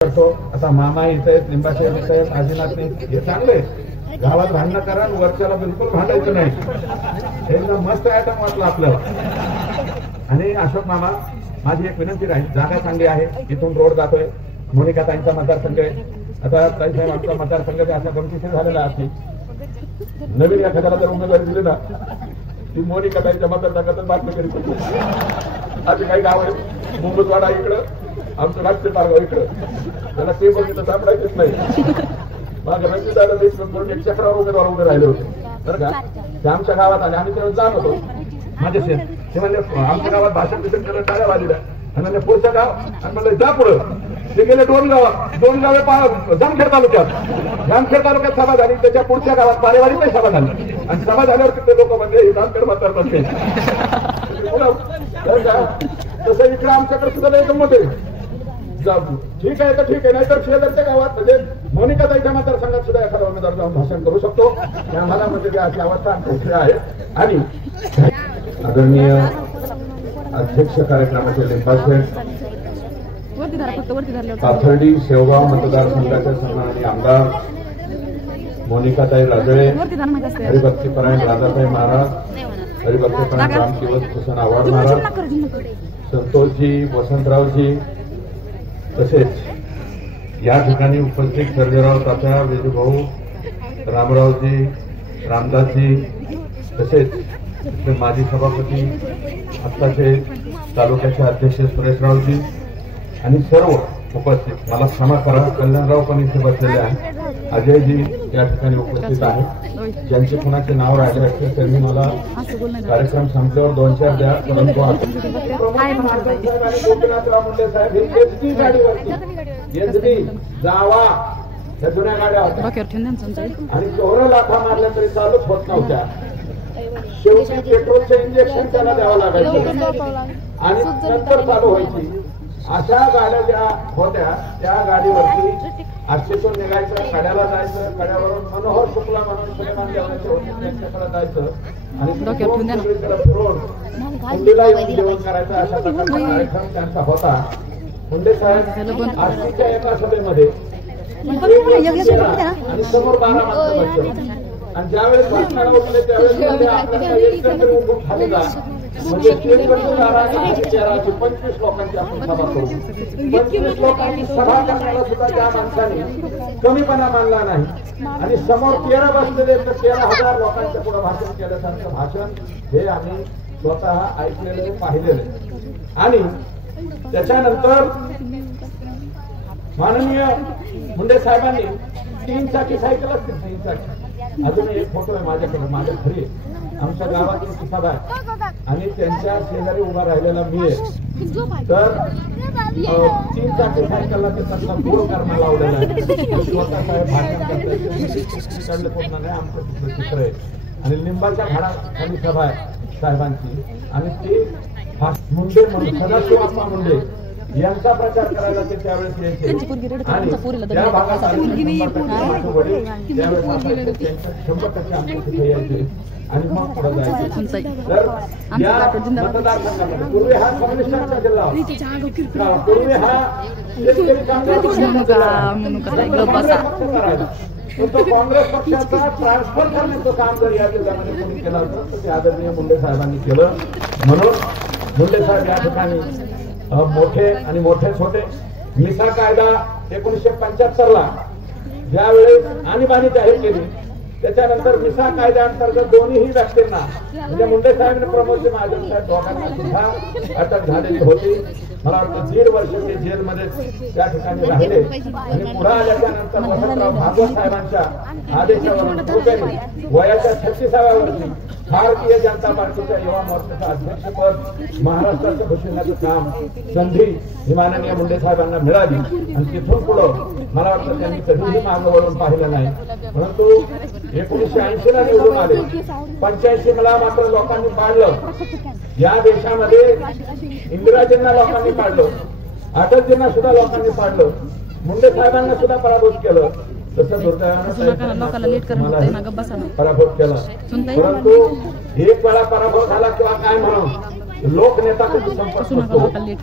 करतो। आता मामा इथे आहेत, लिंबाचे इथे आहेत, आजीनाथ नाही, हे चांगले गावात भांडणं करा, वरच्याला बिलकुल भांडायचं नाही। एकदम मस्त आयटम वाटला आपल्याला। आणि अशोक मामा, माझी एक विनंती राहील, जागा चांगली आहे, इथून रोड जातोय, मोनिका ताईंचा मतदारसंघ आहे। आता ताईसाहेब आमचा मतदारसंघ असा गमतीशीर झालेला आहे, नवीन एखाद्याला जर उमेदवारी दिली ना, ती मोनिका ताईंच्या मतदारसंघातच बातमी करीत। असे काही गाव आहे, मुंबईवाडा इकडं, आमचं नागपूर पारगाव इकडं, त्याला ते बघितलं सापडायचंच नाही। माझ्या रणजितदादा देशमुख म्हणून एक चक्रावर उमेदवार उभे राहिले होते बरं का, ते आमच्या गावात आले, आम्ही तेव्हा जात होतो माझे ते म्हणले आमच्या गावात भाषण विषण करत टाळ्या वाजल्या, आणि म्हणले पुढचं गाव, आणि म्हणलं जा पुढं। ते गेले दोन गावे जामखेड तालुक्यात सभा झाली, त्याच्या पुढच्या गावात पारेवाडी काही सभा झाली, आणि सभा झाल्यावर तिथे लोक म्हणजे जामखेड मतदार तसं इकडे आमच्याकडे सुद्धा एक गंमत आहे। ठीक आहे तर ठीक आहे, नाहीतर शेजारच्या गावात म्हणजे मोनिका ताईच्या मतदारसंघात सुद्धा एखादा उमेदवार जाऊन भाषण करू शकतो, आम्हाला म्हणजे अशी अवस्था आमच्याकडे आहे। आणि आदरणीय अध्यक्ष कार्यक्रमाचे लिंबाचे पाथर्डी शेवगाव मतदारसंघाच्या सन्माननीय आमदार मोनिकाताई राजळे, हरिभक्तीपरायण राधाताई महाराज, हरिभक्तीपरायण रामकिवत भूषण आव्हाड महाराज, संतोषजी, वसंतरावजी, तसेच या ठिकाणी उपस्थित सर्जेराव तात्या, विजूभाऊ, रामरावजी, रामदासजी, तसेच माजी सभापती, आत्ताचे तालुक्याचे अध्यक्ष सुरेशरावजी आणि सर्व उपस्थित, मला क्षमा करा, कल्याणराव पण इथे बसलेले आहेत, अजयजी या ठिकाणी उपस्थित आहेत, ज्यांचे कुणाचे नाव राहिले असते त्यांनी मला कार्यक्रम संपल्यावर 2-4 द्या, परंतु गोपीनाथराव मुंडे साहेब हे एसटी गाडीवरती एसटी जावा त्या जुन्या गाड्या होत्या, आणि 14 लाथा मारल्या तरी चालूच होत नव्हत्या, शेवटी पेट्रोलचं इंजेक्शन त्याला द्यावं लागायचं आणि नंतर चालू व्हायची। अशा गाड्या ज्या होत्या त्या गाडीवरती आष्टीतून निघायचं, कड्याला जायचं, कड्यावरून मनोहर शुक्ला म्हणून सुलेमान देवळाचे होते त्यांच्याकडे जायचं, आणि फिरून मुंडेला येऊन जेवण करायचं, अशा प्रकारचा कार्यक्रम त्यांचा होता। मुंडे साहेब आष्टीच्या एका सभेमध्ये आणि समोर 12 माणसं बसले, आणि ज्यावेळेस भाषणाला उठले त्यावेळेस आपल्याला एकत्र उभं खाली जा, म्हणजे 25 लोकांची आपण सभा करू, 25 लोकांची सभा करण्याला सुद्धा त्या माणसाने कमीपणा मानला नाही, आणि समोर 13 बसलेले तर 13,000 लोकांच्या पुढे भाषण केल्यासारखं भाषण हे आम्ही स्वतः ऐकलेले, पाहिलेले। आणि त्याच्यानंतर माननीय मुंडे साहेबांनी 3 चाकी सायकल असते, 3 चाकी, अजून एक फोटो आहे माझ्याकडे, माझ्या घरी आमच्या गावातील सभा आहे, आणि त्यांच्या शेजारी उभा राहिलेला मी आहे, तर 3 चाकी सायकलला त्याचा गोल करणं लावलेला आहे, स्वतः साहेब भाषण करतात, पूर्ण नाही आमचं चित्र आहे, आणि लिंबाच्या झाडाखाली सभा आहे साहेबांची, आणि ते मुंडे म्हणून सदाशिवप्पा मुंडे यांचा प्रचार करायला ते त्यावेळेस यायचे, आणि त्या भागात वडील त्यावेळेस 100% आमच्या तिथे यायचे, आणि मग पुढे जायचे। तर या मतदारसंघामध्ये पूर्वी हा कम्युनिस्टांचा जिल्हा होता, पूर्वी हा काँग्रेस पक्षाचा ट्रान्सफर करण्याचं काम जर या जिल्ह्यामध्ये कोणी केलं असतं तर ते आदरणीय मुंडे साहेबांनी केलं। म्हणून मुंडे साहेब या ठिकाणी मोठे आणि मोठे छोटे मिसा कायदा 1975 ज्यावेळेस आणीबाणी जाहीर केली, त्याच्यानंतर मिसा कायद्याअंतर्गत दोन्ही व्यक्तींना म्हणजे मुंडे साहेब आणि प्रमोद महाजन साहेब दोघांना सुद्धा अटक झालेली होती। मला वाटतं 1.5 वर्ष ते जेलमध्ये त्या ठिकाणी राहिले, आणि पुढे आल्याच्या नंतर वसंतराव भागवत साहेबांच्या आदेशावरून वयाच्या 36व्या वर्षी भारतीय जनता पार्टीच्या युवा मोर्चाचं अध्यक्षपद महाराष्ट्राचं भूषवण्याचं काम संधी ही माननीय मुंडे साहेबांना मिळाली, आणि तिथून पुढं मला वाटतं त्यांनी कधीही मागे वळून पाहिलं नाही। परंतु 1980ला निवडून आले, 85ला मात्र लोकांनी पाडलं, या देशामध्ये इंदिराजींना लोकांनी पाडलं, अटलजींना सुद्धा लोकांनी पाडलं, मुंडे साहेबांना सुद्धा पराभूत केलं, तसं दुर्दैवानं पराभूत केला। परंतु एक वेळा पराभव झाला किंवा काय म्हणून लोकनेता कधी संपत नसतो,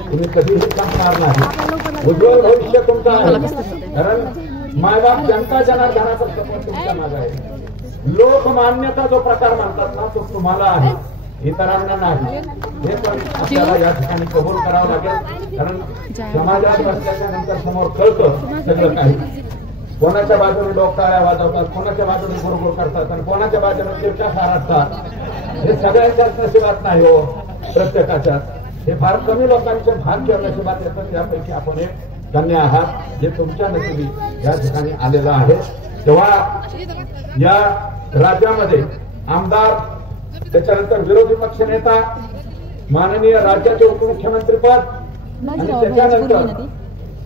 तुम्ही कधीही संपणार नाही. उज्ज्वल भविष्य तुमचं आहे, कारण मायबाप जनता जनार्दनाचा सपोर्ट तुमच्या मागे आहे. लोकमान्यता जो प्रकार म्हणतात ना तो तुम्हाला आहे, इतरांना नाही. हे पण आपल्याला या ठिकाणी कबूल करावं लागेल, कारण समाजात बसल्याच्या नंतर समोर कळतं सगळं काही. कोणाच्या बाजूने लोक टाळ्या वाजवतात, कोणाच्या बाजूने गुरगुर करतात आणि कोणाच्या बाजूने चिरका सारडतात. हे सगळ्यांच्याच नशिबात नाही हो, प्रत्येकाच्या. हे फार कमी लोकांचे भाग्य नशिबात येतात, यापैकी आपण एक धन्य आहात जे तुमच्या नशिबी या ठिकाणी आलेला आहे. तेव्हा या राज्यामध्ये आमदार, त्याच्यानंतर विरोधी पक्षनेता, माननीय राज्याचे उपमुख्यमंत्रीपद आणि त्याच्यानंतर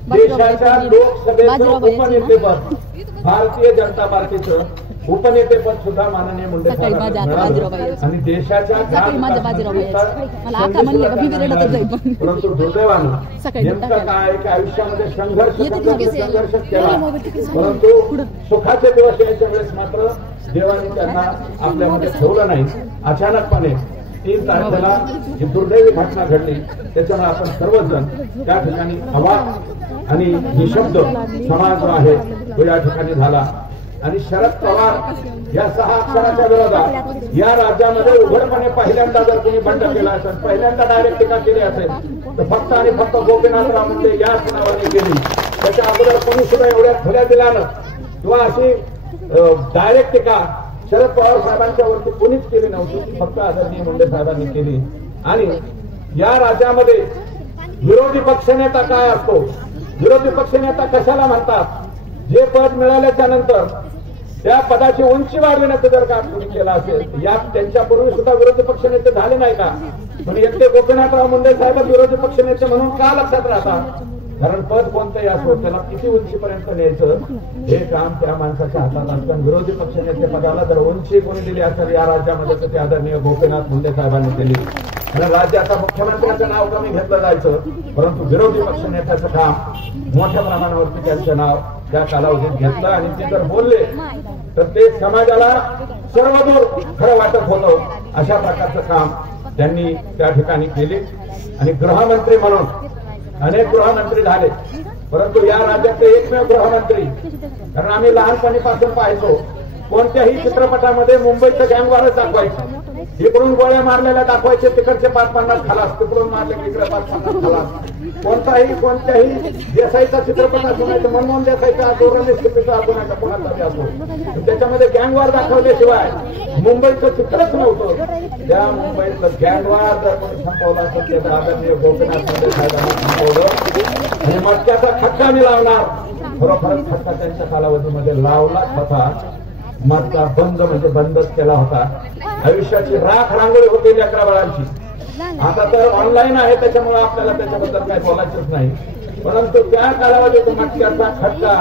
देशाच्या लोकसभेचं उपनेतेपद, भारतीय जनता पार्टीचं उपनेतेपद सुद्धा माननीय मुंडे आणि देशाच्या परंतु दुर्दैवानं नेमका काय की आयुष्यामध्ये संघर्ष केला, परंतु सुखाचे दिवस यायच्या वेळेस मात्र देवाने त्यांना आपल्यामध्ये ठेवलं नाही. अचानकपणे 3 तारखेला ही दुर्दैवी घटना घडली. त्याच्यामुळे आपण सर्वजण त्या ठिकाणी हवा आणि निशब्द समाज जो आहे तो या ठिकाणी झाला. आणि शरद पवार या 6 अक्षराच्या विरोधात या राज्यामध्ये उघडपणे पहिल्यांदा जर कोणी बंड केला असेल, पहिल्यांदा डायरेक्ट टीका केली असेल तर फक्त आणि फक्त गोपीनाथराव मुंडे याच नावाने केली. त्याच्या अगोदर कोणी सुद्धा एवढ्या खुल्या दिल्यानं किंवा अशी डायरेक्ट टीका शरद पवार साहेबांच्या वरती कोणीच केली नव्हती, फक्त आदरणीय मुंडे साहेबांनी केली. आणि या राज्यामध्ये विरोधी पक्षनेता काय असतो, विरोधी पक्षनेता कशाला म्हणतात, जे पद मिळाल्याच्या नंतर त्या पदाची उंची वाढविण्याचं जर काम तुम्ही केलं असेल, या त्यांच्यापूर्वी सुद्धा विरोधी पक्षनेते झाले नाही का? पण एकटे गोपीनाथराव मुंडे साहेब विरोधी पक्षनेते म्हणून का लक्षात राहतात? कारण पद कोणतंही असो त्याला किती उंचीपर्यंत न्यायचं हे काम त्या माणसाच्या हातात असतं. विरोधी पक्षनेते पदाला जर उंची कोणी दिली असेल या राज्यामध्ये तर ते आदरणीय गोपीनाथ मुंडे साहेबांनी केली. आणि राज्याचा मुख्यमंत्र्यांचं नाव कमी घेतलं जायचं, परंतु विरोधी पक्षनेत्याचं काम मोठ्या प्रमाणावरती त्यांचं नाव त्या कालावधीत घेतलं. आणि ते जर बोलले तर ते समाजाला सर्वदूर खरं वाटत होतं. अशा प्रकारचं काम त्यांनी त्या ठिकाणी केले. आणि गृहमंत्री म्हणून अनेक गृहमंत्री झाले, परंतु या राज्याचे एकमेव गृहमंत्री, कारण आम्ही लहानपणीपासून पाहायचो कोणत्याही चित्रपटामध्ये मुंबईचं गँगवॉरच दाखवायचं. इकडून गोळ्या मारलेल्या दाखवायचे, तिकडचे 5-50 खलास, तिकडून मारले की इकडे 5-50 खलास. कोणत्याही देसाईचा चित्रपट असू नाही, मनमोहन देसाईचा असो, रमेश शिपेचा असो, नाही कोणाचा असो, त्याच्यामध्ये गँगवॉर दाखवल्याशिवाय मुंबईचं चित्रच नव्हतं. त्या मुंबईचं गँगवॉर जर कोणी संपवलं असेल त्याचं आदरणीय गोपीनाथ मुंडे साहेबांनी संपवलं. आणि मटक्याचा खटका मी लावणार, खरोखरच खटका त्यांच्या कालावधीमध्ये लावलाच होता. मटका बंद म्हणजे बंदच केला होता. आयुष्याची राख रांगोळी होती लेकरा बाळांची. आता तर ऑनलाईन आहे त्याच्यामुळे आपल्याला त्याच्याबद्दल काही बोलायचंच नाही, परंतु त्या कालावधीत मटक्याचा खटका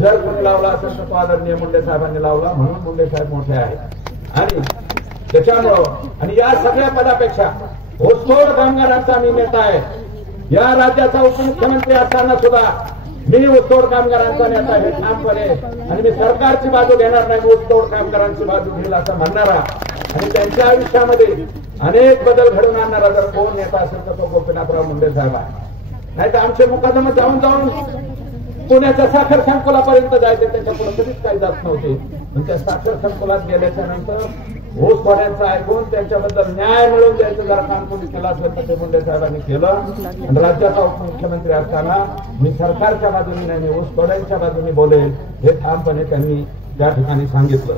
जर कोणी लावला असेल तर तो आदरणीय मुंडे साहेबांनी लावला. म्हणून मुंडे साहेब मोठे आहेत. आणि त्याच्यामुळं आणि या सगळ्या पदापेक्षा ऊसतोड कामगारांचा मी नेता आहे. या राज्याचा उपमुख्यमंत्री असताना सुद्धा मी ऊसतोड कामगारांचा नेता आहे ठामपणे. आणि मी सरकारची बाजू घेणार नाही, ऊसतोड कामगारांची बाजू घेईल असं म्हणणारा आणि त्यांच्या आयुष्यामध्ये अनेक बदल घडवून आणणारा जर कोण नेता असेल तर तो गोपीनाथराव मुंडे साहेब आहे. नाही तर आमचे मुकादमे जाऊन जाऊन पुण्याच्या साखर संकुलापर्यंत जायचे, त्याच्या पुढे कधीच काही जात नव्हते. पण त्या साखर संकुलात गेल्याच्या नंतर ऊसतोड्यांचं ऐकून त्यांच्याबद्दल न्याय मिळवून द्यायचं जर काम कोणी केलं असेल तर ते मुंडे साहेबांनी केलं. आणि राज्याचा उपमुख्यमंत्री असताना मी सरकारच्या बाजूने नाही, मी ऊसतोड्यांच्या बाजूने बोलेल हे ठामपणे त्यांनी त्या ठिकाणी सांगितलं.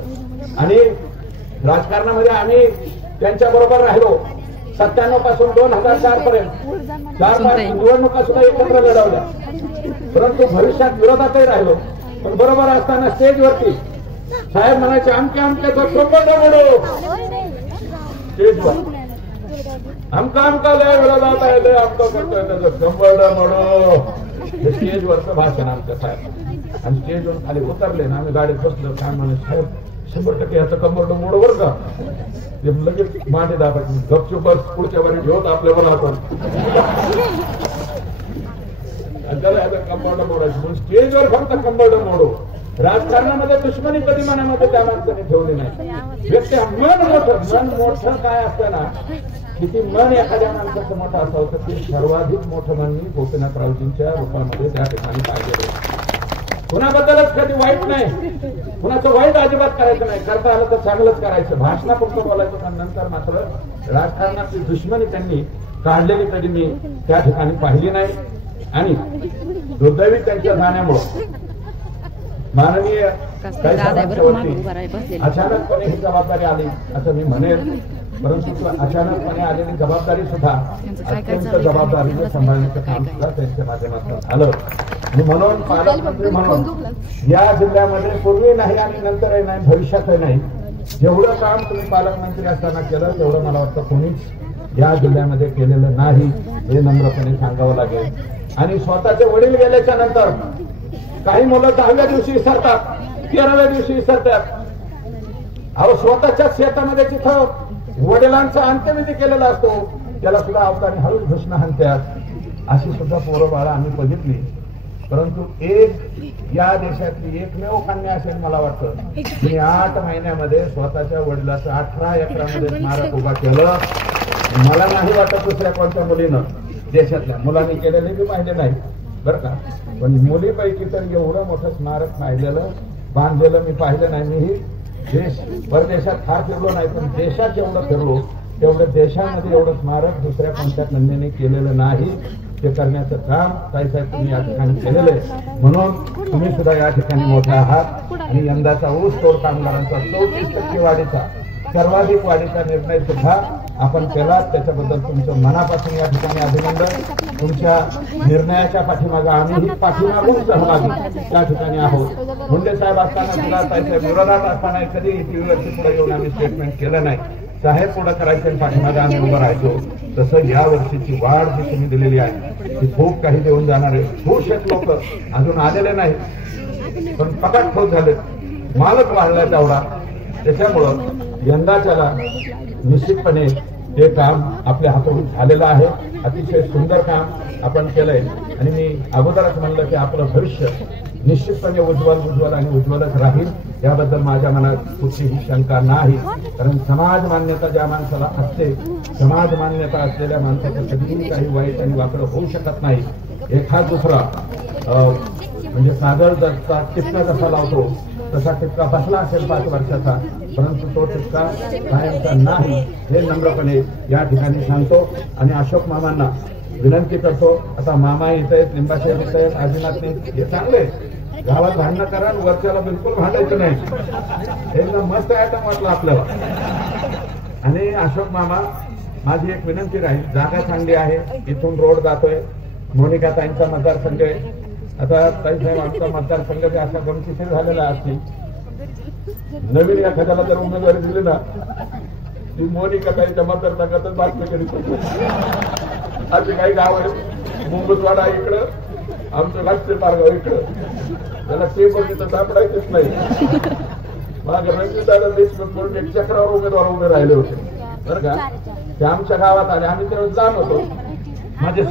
आणि राजकारणामध्ये आम्ही त्यांच्या बरोबर राहिलो 97 पासून 2004 पर्यंत 4-5 निवडणुका सुद्धा एकत्र लढवल्या, परंतु भविष्यात विरोधातही राहिलो. पण बरोबर असताना स्टेजवरती साहेब म्हणायचे आमक्याचं कंबरडं मोडो, स्टेजवर आमका लय विरोधात आहे, आमका करतोय त्याचं कंबरडं मोडो, हे स्टेजवरचं भाषण आमचं साहेब. आणि स्टेजवर खाली उतरले ना, आम्ही गाडीत बसलो, काय म्हणे साहेब 100% याचं कंबरडं मोडो बरं का. ते लगेच मांडे दाबायचे, गपचूप बस पुढच्या बारी घेऊन आपल्या आपण त्याला याचं कंबरडं मोडायचं. म्हणून स्टेजवर फक्त कंबरडं मोडो. राजकारणामध्ये दुश्मनी कधी मनामध्ये त्या माणसाने ठेवली नाही. व्यक्ती मन मोठं काय असतं ना, किती मन एखाद्या माणसाचं मोठं असावं तर ते सर्वाधिक मोठं मन मी गोपीनाथरावजींच्या रूपामध्ये त्या ठिकाणी पाहिजे. कुणाबद्दलच कधी वाईट नाही, कुणाचं वाईट अजिबात करायचं नाही, करता आलं तर चांगलंच करायचं, भाषणापुरतं बोलायचं. पण नंतर मात्र राजकारणातली दुश्मनी त्यांनी काढलेली कधी मी त्या ठिकाणी पाहिली नाही. आणि दुर्दैवी त्यांच्या जाण्यामुळं माननीय साहेबांच्यावरती अचानकपणे ही जबाबदारी आली असं मी म्हणेन. परंतु अचानकपणे आलेली जबाबदारी सुद्धा अत्यंत जबाबदारीने सांभाळण्याचं काम सुद्धा त्यांच्या माध्यमातून झालं. म्हणून पालकमंत्री म्हणून या जिल्ह्यामध्ये पूर्वी नाही आणि नंतरही नाही, भविष्यातही नाही, जेवढं काम तुम्ही पालकमंत्री असताना केलं तेवढं मला वाटतं कोणीच या जिल्ह्यामध्ये केलेलं नाही, हे नम्रपणे सांगावं लागेल. आणि स्वतःचे वडील गेल्याच्या नंतर काही मुलं 10व्या दिवशी विसरतात, 13व्या दिवशी विसरतात. अहो स्वतःच्या शेतामध्ये जिथं वडिलांचा अंत्यविधी केलेला असतो त्याला सुद्धा अवतारी हळूच घोषणा हाणतात. अशी सुद्धा पोरं बाळा आम्ही बघितली. परंतु एक या देशातली एकमेव कन्या असेल मला वाटतं तिने 8 महिन्यामध्ये स्वतःच्या वडिलाचं 18 एकरामध्ये स्मारक उभा केलं. मला नाही वाटत दुसऱ्या कोणत्या मुलीनं देशातल्या मुलांनी केलेले बी पाहिले नाही बरं का, पण मुलीपैकी तर एवढं मोठं स्मारक पाहिलेलं बांधलेलं मी पाहिलं नाही. मीही देश परदेशात फार फिरलो नाही, पण देशात जेवढं फिरलो तेवढं देशामध्ये एवढं स्मारक दुसऱ्या कोणत्या कन्येने केलेलं नाही. ते करण्याचं काम ताईसाहेब तुम्ही या ठिकाणी केलेलं आहे. म्हणून तुम्ही सुद्धा या ठिकाणी मोठे आहात. आणि यंदाचा ऊस तोड कामगारांचा 34% वाढीचा सर्वाधिक वाढीचा निर्णय सुद्धा आपण केला. त्याच्याबद्दल तुमचं मनापासून या ठिकाणी अभिनंदन. तुमच्या निर्णयाच्या पाठीमागे आम्हीही पाठीमागून सहभागी त्या ठिकाणी आहोत. मुंडे साहेब असताना सुद्धा ताईसाहेब विरोधात असताना कधी टीव्हीवरती पुढे येऊन आम्ही स्टेटमेंट केलं नाही. साहेब पुढे करायचं पाठीमागे आम्ही उभं राहायचो. तसं या वर्षीची वाढ जी तुम्ही दिलेली आहे ती खूप काही देऊन जाणार आहे. खूप शेत लोक अजून आलेले नाही पण पकाट ठोक झाले, मालक वाढलाय तेवढा. त्याच्यामुळं यंदाच्याला निश्चितपणे हे काम आपल्या हातून झालेलं आहे. अतिशय सुंदर काम आपण केलंय. आणि मी अगोदरच म्हणलं की आपलं भविष्य निश्चितपणे उज्ज्वल आणि उज्ज्वलच राहील, याबद्दल माझ्या मनात कुठलीही शंका नाही. कारण समाज मान्यता ज्या माणसाला असते, समाज मान्यता असलेल्या माणसाचं कधीही काही वाईट आणि वाकडं होऊ शकत नाही. एखाद दुसरा म्हणजे सागर जसा टिपका कसा लावतो तसा टिपका बसला असेल 5 वर्षाचा, परंतु तो टिपका कायमचा नाही हे नम्रपणे या ठिकाणी सांगतो. आणि अशोक मामांना विनंती करतो, आता मामा येत आहेत, लिंबासाहेब येत आहेत, आदिनाथ नाही, हे चांगले गावात भांडणं करा, वरच्याला बिलकुल भांडायचं नाही. एकदम मस्त आयटम वाटला आपल्याला. आणि अशोक मामा माझी एक विनंती राहील, जागा चांगली आहे, इथून रोड जातोय, मोनिका ताईंचा मतदारसंघ आहे. आता ताईसाहेब आमचा मतदारसंघ असा गमतीशीर झालेला असतील, नवीन एखाद्याला जर उमेदवारी दिली ना ती मोनिका ताईच्या मतदारसंघातच बातमी करीत होती. असे काही गाव आहे, मुंबईवाडा इकडं, आमचं राष्ट्रीय पारगाव इकडं, त्याला ते पण तिथं सापडायचंच नाही. मग रणजितदादा देशमुख म्हणून एक चक्रावर उमेदवार उभे राहिले होते बरं का. ते आमच्या गावात आले, आम्ही तेव्हा जाण होतो माझे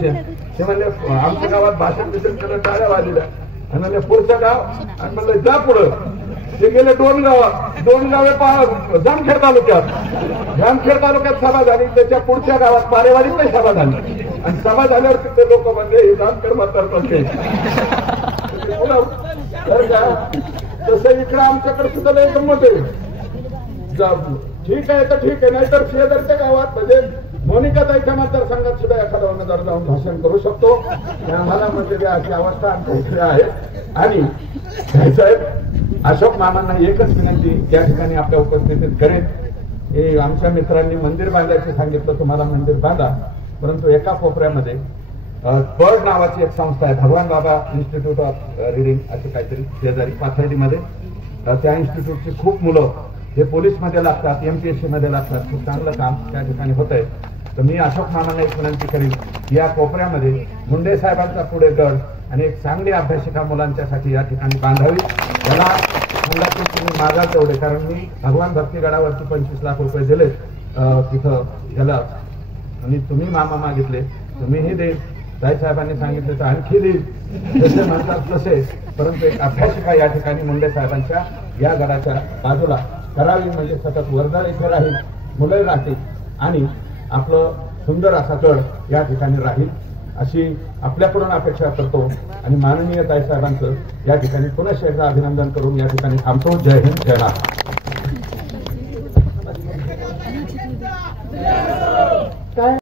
ते म्हणले आमच्या गावात भाषण बिषण केलं, टाळ्या वाजल्या. आणि म्हणले पुढचं गाव, आणि म्हणलं जा पुढं. ते गेले 2 गावात, 2 गावे जामखेड तालुक्यात सभा झाली. त्याच्या पुढच्या गावात पारेवाडीत नाही सभा झाली. आणि सभा झाल्यावर तिथे लोक म्हणले हे जामखेड मतदारसंघ तसं इकडे आमच्याकडे सुद्धा लय गंमत आहे. ठीक आहे तर ठीक आहे, नाहीतर शेजारच्या गावात म्हणजे मोनिका ताईच्या मतदारसंघात सुद्धा एखादा उमेदवार जाऊन भाषण करू शकतो. आम्हाला म्हणजे अशी अवस्था आमच्या इथे आहे. आणि साहेब अशोक मामांना एकच विनंती त्या ठिकाणी आपल्या उपस्थितीत करेन, हे आमच्या मित्रांनी मंदिर बांधायचं सांगितलं, तुम्हाला मंदिर बांधा, परंतु एका कोपऱ्यामध्ये बर्ड नावाची एक संस्था आहे, भगवान बाबा इन्स्टिट्यूट ऑफ रिडिंग अशी काहीतरी शेजारी पाथर्डीमध्ये. त्या इन्स्टिट्यूटची खूप मुलं हे पोलीसमध्ये लागतात, MPSC मध्ये लागतात. खूप चांगलं काम त्या ठिकाणी होत आहे. तर मी अशोक मामांना एक विनंती करीन, या कोपऱ्यामध्ये मुंडे साहेबांचा पुढे गड आणि एक चांगली अभ्यासिका मुलांच्यासाठी या ठिकाणी बांधावी. त्याला म्हणला की तुम्ही मागा तेवढे, कारण मी भगवान भक्तीगडावरती 25 लाख रुपये दिले तिथं त्याला, आणि तुम्ही मामा मागितले, तुम्हीही देईल. ताईसाहेबांनी सांगितलं तर आणखी देईल जसे म्हणतात तसे, परंतु एक अभ्यासिका या ठिकाणी मुंडे साहेबांच्या या गडाच्या बाजूला करावी, म्हणजे सतत वर्दळ इथे राहील, मुलं राहतील आणि आपलं सुंदर असा गड या ठिकाणी राहील अशी आपल्याकडून अपेक्षा करतो आणि माननीय ताईसाहेबांचं या ठिकाणी पुनश्च एकदा अभिनंदन करून या ठिकाणी थांबतो. जय हिंद, जय महाराष्ट्र.